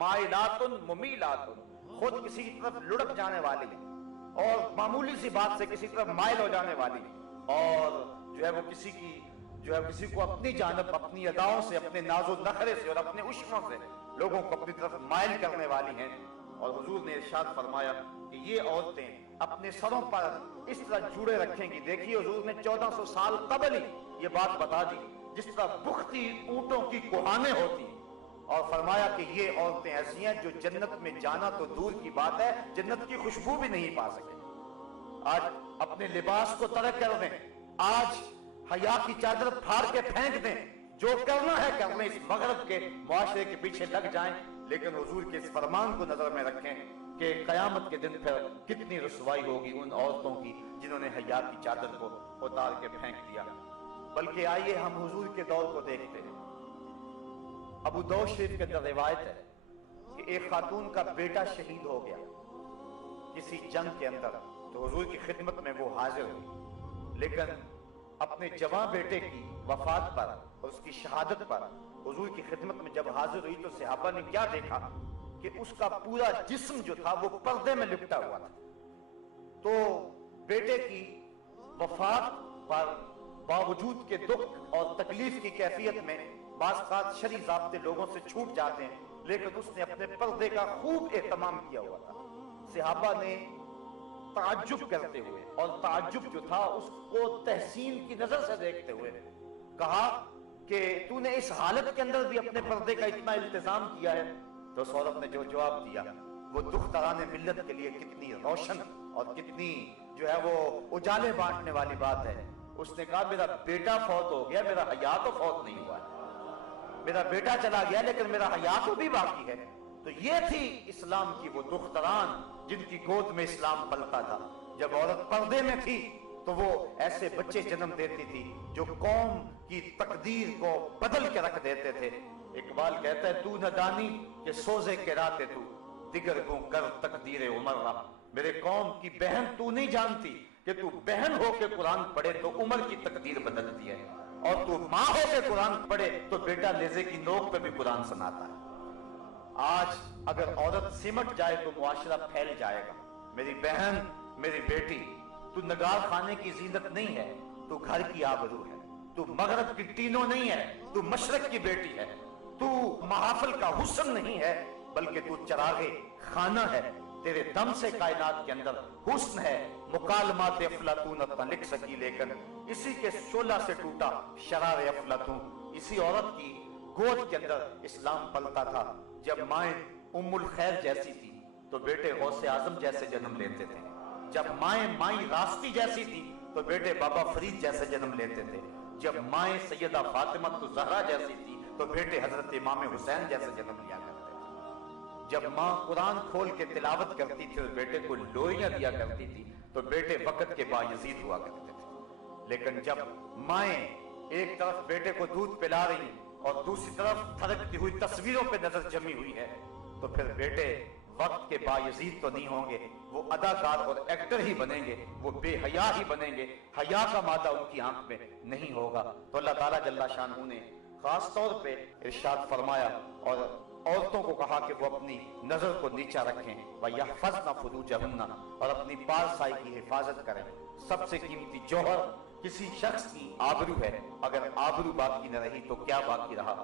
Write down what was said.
مائلاتن ممیلاتن، خود کسی کی طرف لڑک جانے والی اور معمولی سی بات سے کسی طرف مائل ہو جانے والی، اور جو ہے وہ کسی کو اپنی جانب اپنی اداؤں سے، اپنے ناز و نخرے سے اور اپنے عشقوں سے لوگوں کو اپنی طرف مائل کرنے والی ہیں۔ اور حضور نے ارشاد فرمایا کہ یہ عورتیں اپنے سروں پر اس طرح جوڑے رکھیں گی۔ دیکھیے حضور نے 1400 سال قبل ہی یہ بات بتا دی، جس طرح بختی اونٹوں کی کوہانیں ہوتی، اور فرمایا کہ یہ عورتیں ایسی ہیں جو جنت میں جانا تو دور کی بات ہے، جنت کی خوشبو بھی نہیں پا سکے۔ آج اپنے لباس کو ترک کر دیں، آج حیا کی چادر پھاڑ کے پھینک دیں، جو کرنا ہے کر لیں، اس مغرب کے معاشرے کے پیچھے لگ جائیں، لیکن حضور کے اس فرمان کو نظر میں رکھیں کہ قیامت کے دن پھر کتنی رسوائی ہوگی ان عورتوں کی جنہوں نے حیا کی چادر کو اتار کے پھینک دیا۔ بلکہ آئیے ہم حضور کے دور کو دیکھتے ہیں۔ ابو داؤد شریف کے اندر روایت ہے کہ ایک خاتون کا بیٹا شہید ہو گیا کسی جنگ کے اندر، تو حضور کی خدمت میں وہ حاضر ہوئی، لیکن اپنے جوان بیٹے کی وفات پر اور اس کی شہادت پر حضور کی خدمت میں جب حاضر ہوئی تو صحابہ نے کیا دیکھا کہ اس کا پورا جسم جو تھا وہ پردے میں لپٹا ہوا تھا۔ تو بیٹے کی وفات پر باوجود کے دکھ اور تکلیف کی کیفیت میں بعض اوقات شرعی ضابطے لوگوں سے چھوٹ جاتے ہیں، لیکن اس نے اپنے پردے کا خوب اہتمام کیا ہوا تھا۔ صحابہ نے تعجب کرتے ہوئے، اور تعجب جو تھا اس کو تحسین کی نظر سے دیکھتے ہوئے، کہا کہ تو نے اس حالت کے اندر بھی اپنے پردے کا اتنا التزام کیا ہے؟ تو اس عورت نے جو جواب دیا وہ دختران ملت کے لیے کتنی روشن اور کتنی جو ہے وہ اجالے بانٹنے والی بات ہے۔ اس نے کہا میرا بیٹا فوت ہو گیا، میرا حیا تو فوت نہیں ہوا ہے، میرا بیٹا چلا گیا لیکن میرا حیا تو بھی باقی ہے۔ تو یہ تھی اسلام کی وہ دختران جن کی گود میں اسلام پلتا تھا۔ جب عورت پردے میں تھی تو وہ ایسے بچے جنم دیتی تھی جو قوم کی تقدیر کو بدل کے رکھ دیتے تھے۔ اقبال کہتا ہے تو نہ دانی کہ سوزے کے راتے تو دیگر کو کر تقدیر عمر را، میرے قوم کی بہن تو نہیں جانتی کہ تو بہن ہو کے قرآن پڑھے تو عمر کی تقدیر بدلتی ہے، اور تو ماں ہو کے قرآن پڑھے تو بیٹا نیزے کی نوک پہ بھی قرآن سناتا ہے۔ آج اگر عورت سمٹ جائے تو معاشرہ پھیل جائے گا۔ میری بہن، میری بیٹی، تو نگار خانے کی زینت نہیں ہے، تو گھر کی آبرو ہے، تو مغرب کی ٹینوں نہیں ہے، تو مشرق کی بیٹی ہے، تو محافل کا حسن نہیں ہے بلکہ تو چراغے خانہ ہے، تیرے دم سے کائنات کے اندر حسن ہے۔ مکالمات افلاطون نہ لکھ سکی لیکن اسی کے شعلہ سے ٹوٹا شرار افلاطون۔ اسی عورت کی گود کے اندر اسلام پلتا تھا۔ جب مائیں ام الخیر جیسی تھی تو بیٹے غوث اعظم جیسے جنم لیتے تھے، جب مائیں مائی راستی جیسی تھی تو بیٹے بابا فرید جیسے جنم لیتے تھے، جب مائیں سیدہ فاطمہ زہرا جیسی تھی تو بیٹے حضرت امام حسین جیسے جنم لیا کرتے تھے، جب ماں قرآن کھول کے تلاوت کرتی تھی اور بیٹے کو لوئیاں دیا کرتی تھی تو بیٹے وقت کے بایزید ہوا کرتے تھے۔ لیکن جب مائیں ایک طرف بیٹے کو دودھ پلا رہی اور دوسری طرف تھرکتی ہوئی تصویروں پہ نظر جمی ہوئی ہے تو پھر بیٹے وقت کے بایزید تو نہیں ہوں گے، وہ اداکار اور ایکٹر ہی بنیں گے، وہ بے حیا ہی بنیں گے، حیا کا مادہ ان کی آنکھ میں نہیں ہوگا۔ تو اللہ تعالیٰ جل شانہ نے خاص طور پہ ارشاد فرمایا اور عورتوں کو کہا کہ وہ اپنی نظر کو نیچا رکھیں وَيَحْفَظْنَ فُرُوجَهُنَّ، اور اپنی پارسائی کی حفاظت کریں۔ سب سے قیمتی جوہر کسی شخص کی آبرو ہے، اگر آبرو باقی نہ رہی تو کیا باقی رہا؟